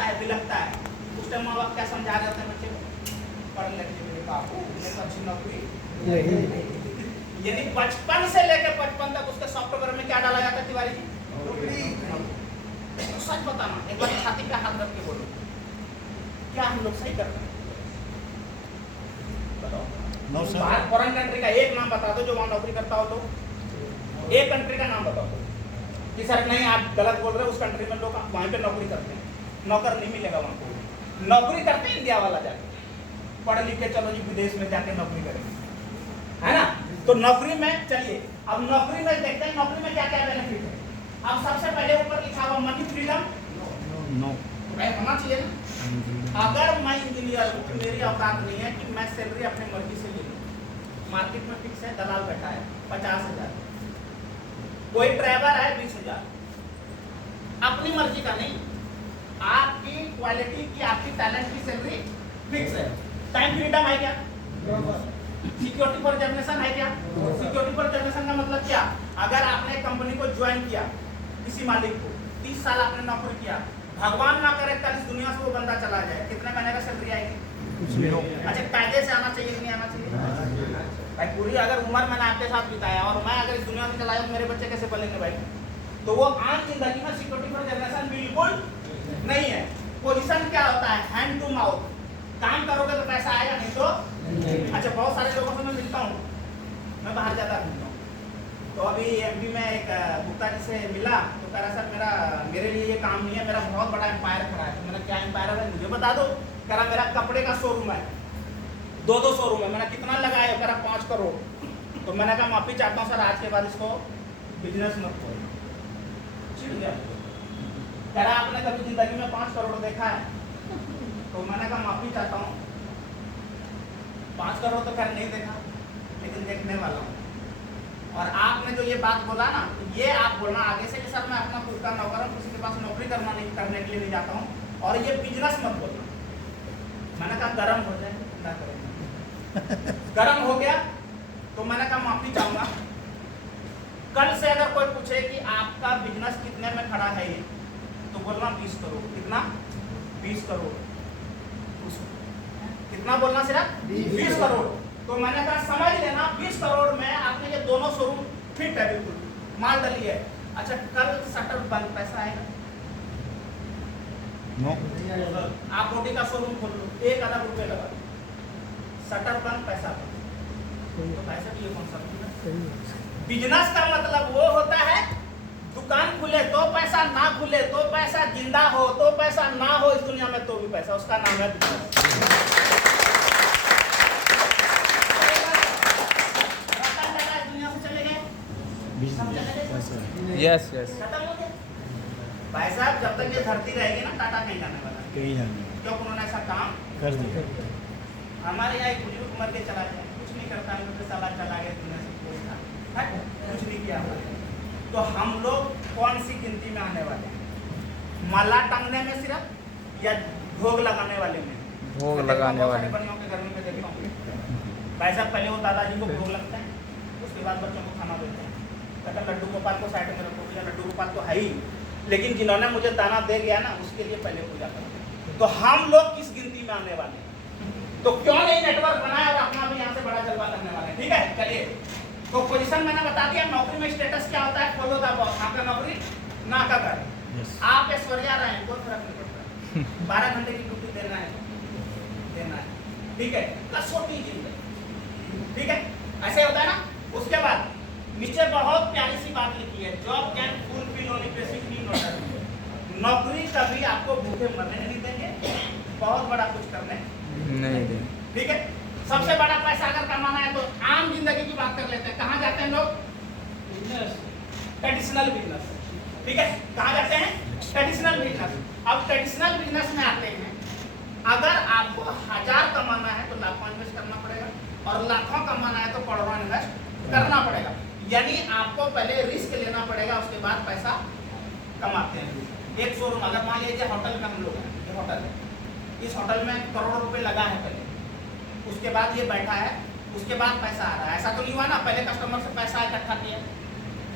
है बिलखता है। उस टाइम माँ बाप क्या समझा रहे होते हैं बच्चे को, पढ़ लेते मेरे बापू मेरे को अच्छी नौकरी, यानी बचपन से लेकर 55 तक उसके सॉफ्टवेयर में क्या डाला जाता है तिवारी जी? नौकरी। तो सच बताना, एक बार छाती पे हाथ रख के बोलो, क्या हम लोग सही कर रहे हैं? बताओ। बाहर फॉरेन कंट्री का एक नाम बता दो जो वहाँ नौकरी करता हो, तो एक कंट्री का नाम बताओ कि सर नहीं आप गलत बोल रहे हो, उस कंट्री में लोग वहाँ पे नौकरी करते हैं, नौकर नहीं मिलेगा वहाँ को। नौकरी करते हैं इंडिया वाला जाके, पढ़ लिख के चलो जी विदेश में जाके नौकरी करेंगे, है ना? तो नौकरी में चलिए, अब नौकरी में देखते हैं नौकरी में क्या क्या बेनिफिट है। अब सबसे पहले ऊपर लिखा हुआ मनी फ्रीडम नो होना चाहिए ना। अगर मैं इंजीनियर हूँ, मेरी औकात नहीं है कि मैं सैलरी अपनी मर्जी से ले लूँ, मार्केट में फिक्स है, दलाल बैठा है 50,000, कोई ड्राइवर है 20,000, अपनी मर्जी का नहीं, आपकी क्वालिटी की, आपकी टैलेंट की सैलरी फिक्स है। टाइम फ्रीडम है क्या? सिक्योरिटी फॉर जनरेशन है क्या? सिक्योरिटी फॉर जनरेशन का मतलब क्या? अगर आपने कंपनी को ज्वाइन किया, किसी मालिक को 30 साल आपने नौकरी किया, भगवान ना करे कल इस दुनिया से वो बंदा चला जाए, कितने महीने का सैलरी आएगी? अच्छा कायदे से आना चाहिए कि नहीं आना चाहिए? भाई पूरी अगर उम्र मैंने आपके साथ बिताया और मैं अगर इस दुनिया से चला जाऊँ, मेरे बच्चे कैसे पलेंगे भाई? तो वो आम जिंदगी में सिक्योरिटी फॉर जनरेशन बिल्कुल नहीं है। पोजीशन क्या होता है? हैंड टू माउथ, काम करोगे तो पैसा आएगा, नहीं तो अच्छा। बहुत सारे लोगों से मैं मिलता हूँ, मैं बाहर जाता घूमता हूँ, तो अभी एमपी में एक गुप्ता जी से मिला, तो कह रहा सर मेरे लिए ये काम नहीं है, मेरा बहुत बड़ा एम्पायर खड़ा है। तो मैंने क्या एम्पायर है मुझे बता दो। कह रहा मेरा कपड़े का शोरूम है, 2 शोरूम है। मैंने कितना लगाया? कह रहा 5 करोड़। तो मैंने कहा माफी चाहता हूँ सर, आज के बाद इसको बिजनेस मत करो। चिढ़ गया। कह रहा आपने कभी जिंदगी में 5 करोड़ देखा है? तो मैंने कहा माफी चाहता हूँ, 5 करोड़ तो खैर नहीं देखा, लेकिन देखने वाला हूँ। और आपने जो ये बात बोला ना, ये आप बोलना आगे से कि सर मैं अपना खुद का नौकर हूँ, किसी के पास नौकरी करने के लिए नहीं जाता हूँ, और ये बिजनेस मत बोलना। मैंने कहा गर्म हो जाए, क्या करेंगे? गर्म हो गया तो मैंने कहा माफी चाहूंगा, कल से अगर कोई पूछे कि आपका बिजनेस कितने में खड़ा है ये, तो बोलना 20 करोड़। कितना? 20 करोड़। कितना बोलना? सिर्फ 20 करोड़। तो मैंने कहा समझ लेना 20 करोड़ में आपने ये दोनों शोरूम फिट है, बिल्कुल माल डली है। अच्छा कल शटर बंद, पैसा आएगा? नो। आप मोटी का शोरूम खोल लो, 1 अरब रुपए लगा, शटर बंद, पैसा बंद, तो पैसा भी ये कौन सा बिजनेस का मतलब वो होता है, दुकान खुले तो पैसा, ना खुले तो पैसा, जिंदा हो तो पैसा, ना हो इस दुनिया में तो भी पैसा, उसका नाम है बिजनेस। Yes yes. खत्म हो गया भाई साहब। जब तक ये धरती रहेगी ना, टाटा नहीं जाने वाला, कहीं जाने क्यों? उन्होंने ऐसा काम कर दिया। हमारे यहाँ एक बुजुर्ग मर के चला गया, कुछ नहीं करता, तो साला चला गया दुनिया से, कोई था कुछ नहीं किया हमारे। तो हम लोग कौन सी गिनती में आने वाले हैं? माला टांगने में सिर्फ, या भोग लगाने वाले में? भोग लगाने वाले। बनियों के घर में देखता हूँ भाई साहब, पहले वो दादाजी को भोग लगता है, उसके बाद बच्चों को खाना देते हैं। कहता लड्डू गोपाल को साइड में रखो, भैया लड्डू गोपाल तो है ही, लेकिन जिन्होंने मुझे दाना दे गया ना, उसके लिए पहले पूजा करो। तो हम लोग किस गिनती में आने वाले हैं? तो क्यों नहीं नेटवर्क बनाया और अपना भी यहाँ से बड़ा जलवा करने वाले हैं? ठीक है चलिए, तो पोजीशन मैंने बता दिया। नौकरी में स्टेटस क्या होता है? Follow the boss. आपका नौकरी ना का कर, आप ऐश्वर्या रहे, कोई फर्क नहीं पड़ता, 12 घंटे की ड्यूटी देना है, ठीक है, प्लस छोटी जिंदगी, ठीक है, ऐसे होता है ना। उसके बाद नीचे बहुत प्यारी सी बात लिखी है, job can fulfil only basic need not. नौकरी कभी आपको भूखे मरने नहीं देंगे, बहुत बड़ा कुछ करने नहीं दे। ठीक है। सबसे बड़ा पैसा अगर कमाना है तो आम जिंदगी की बात कर लेते हैं। कहाँ जाते हैं लोग? बिजनेस, ट्रेडिशनल बिजनेस, ठीक है। कहाँ जाते हैं? Traditional business. अब ट्रेडिशनल बिजनेस में आते हैं, अगर आपको 1000 कमाना है तो लाखों इन्वेस्ट करना पड़ेगा, और लाखों कमाना है तो करोड़ों इन्वेस्ट करना पड़ेगा। यानी आपको पहले रिस्क लेना पड़ेगा, उसके बाद पैसा कमाते हैं। एक शोरूम, अगर मान लीजिए होटल में हम लोग हैं, ये होटल है, इस होटल में करोड़ों रुपए लगा है पहले, उसके बाद ये बैठा है, उसके बाद पैसा आ रहा है। ऐसा तो नहीं हुआ ना पहले कस्टमर से पैसा इकट्ठा किया,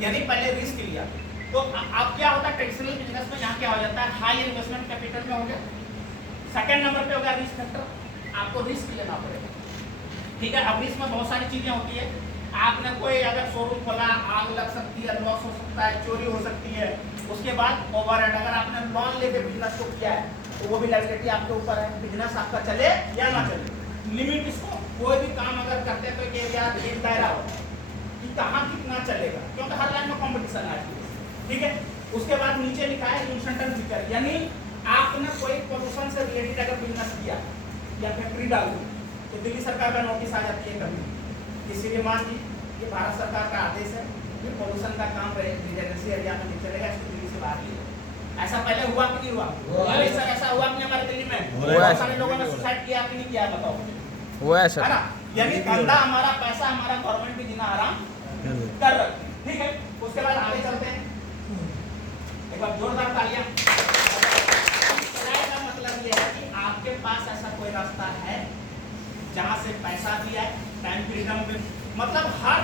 यानी पहले रिस्क लिया। तो अब क्या होता है ट्रेडिशनल बिजनेस में, यहाँ क्या हो जाता है, हाई इन्वेस्टमेंट कैपिटल में हो गया, सेकंड नंबर पे हो गया रिस्क फैक्टर, आपको रिस्क लेना पड़ेगा। ठीक है, अब रिस्क में बहुत सारी चीजें होती है। आपने कोई अगर शोरूम खोला, आग लग सकती है, लॉस हो सकता है, चोरी हो सकती है। उसके बाद ओवरहेड, अगर आपने लोन लेके बिजनेस को किया है तो वो भी लायबिलिटी आपके ऊपर है, बिजनेस आपका चले या ना चले। लिमिट, इसको कोई भी काम अगर करते हैं तो एक दायरा हो कि कहाँ कितना चलेगा, क्योंकि हर लाइन में कंपटीशन है। ठीक है, उसके बाद नीचे लिखा है इंसेंटिव फीचर, यानी आपने कोई पोल्यूशन से रिलेटेड अगर बिजनेस किया या फैक्ट्री डाल दी तो दिल्ली सरकार का नोटिस आ जाती है कभी, किसी भी मान ली ये भारत सरकार का आदेश है, ये पोल्यूशन का काम रेजिडेंसी एरिया में नहीं चलेगा, इसको दिल्ली से बाहर ले। ऐसा पहले हुआ कि नहीं हुआ? अरे सर ऐसा हुआ कि नहीं हमारे दिल्ली में? बहुत सारे लोगों ने सुसाइड किया कि नहीं किया, बताओ मुझे। वो है है सर। ना, यानी धंधा हमारा, पैसा हमारा, गवर्नमेंट भी जीना आराम कर रखती है। ठीक है, उसके बाद आगे चलते हैं, एक बार जोरदार तालियां। का मतलब ये है कि आपके पास ऐसा कोई रास्ता है जहां से पैसा भी है, टाइम फ्रीडम भी, मतलब हर